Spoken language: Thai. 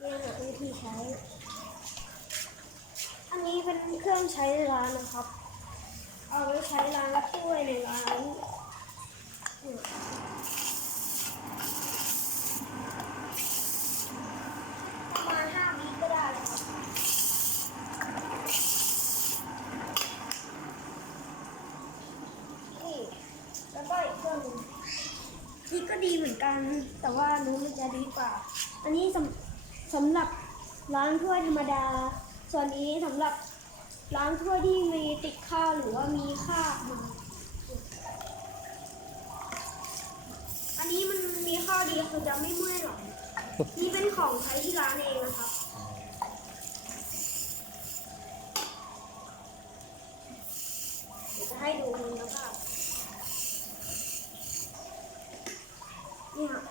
วิธีใช้ อันนี้เป็นเครื่องใช้ร้านนะครับ เอาไว้ใช้ล้างถ้วยในร้านประมาณห้าวิก็ได้เลยครับนี่แล้วก็อีกเครื่องหนึงนี่ก็ดีเหมือนกัน แต่ว่านู้นมันจะดีกว่า อันนี้สำ สำหรับล้างถ้วยธรรมดา ส่วนนี้สำหรับล้างถ้วยที่มีติดข้าวหรือว่ามีคราบมาอันนี้มันมีข้อดีคือจะไม่เมื่อยหรอกนี่เป็นของใช้ที่ร้านเองนะครับ จะให้ดูมันแล้วก็นี่ครับ